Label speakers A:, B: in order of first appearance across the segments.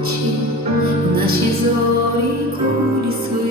A: очі, наші зорі кулі свої.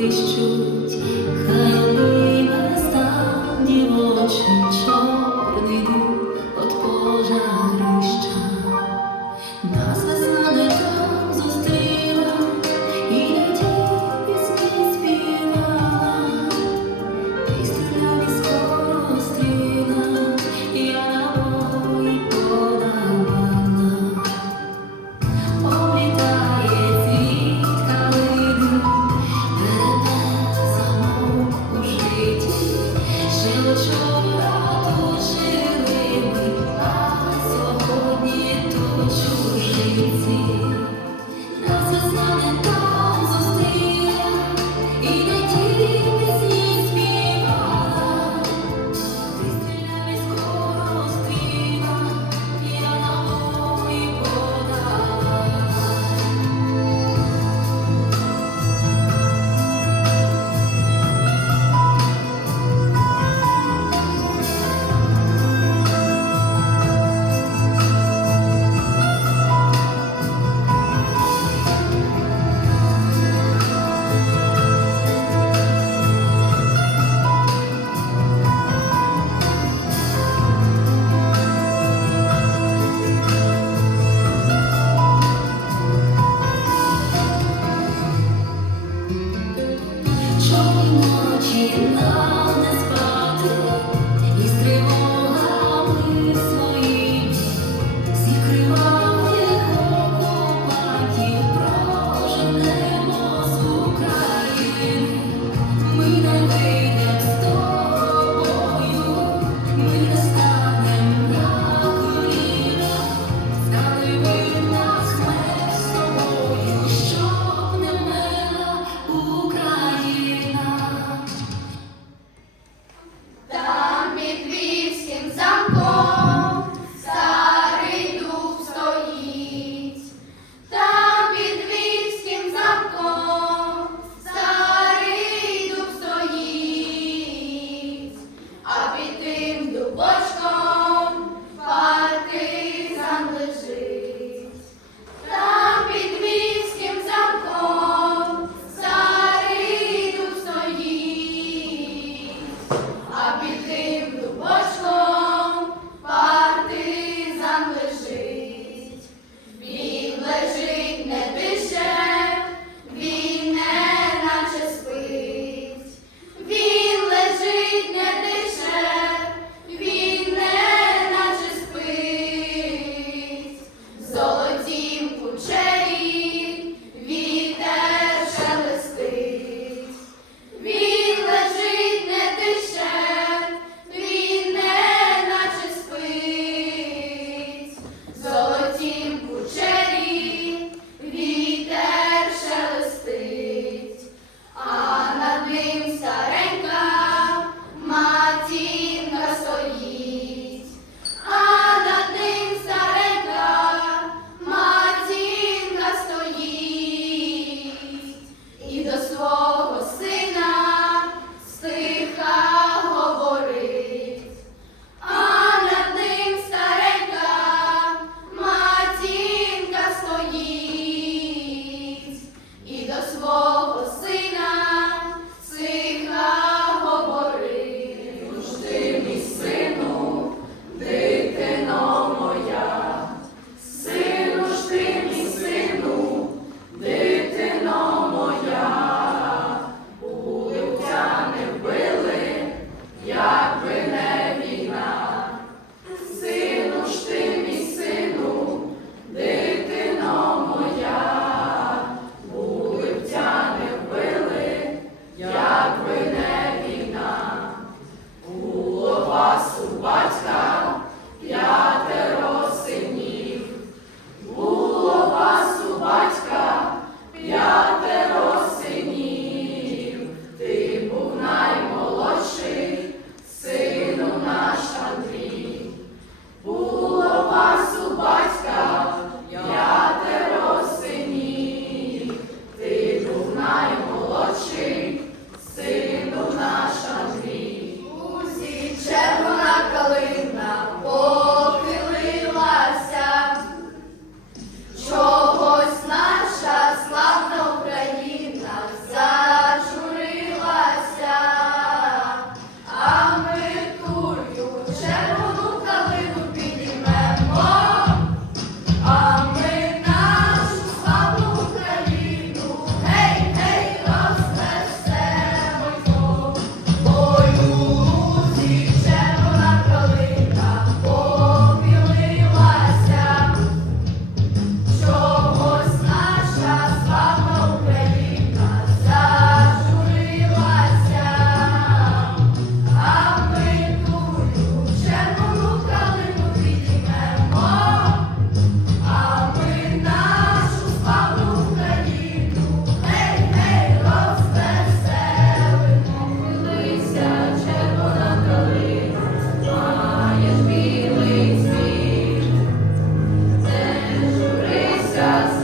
B: Amen.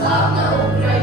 C: Sam ne ukrej.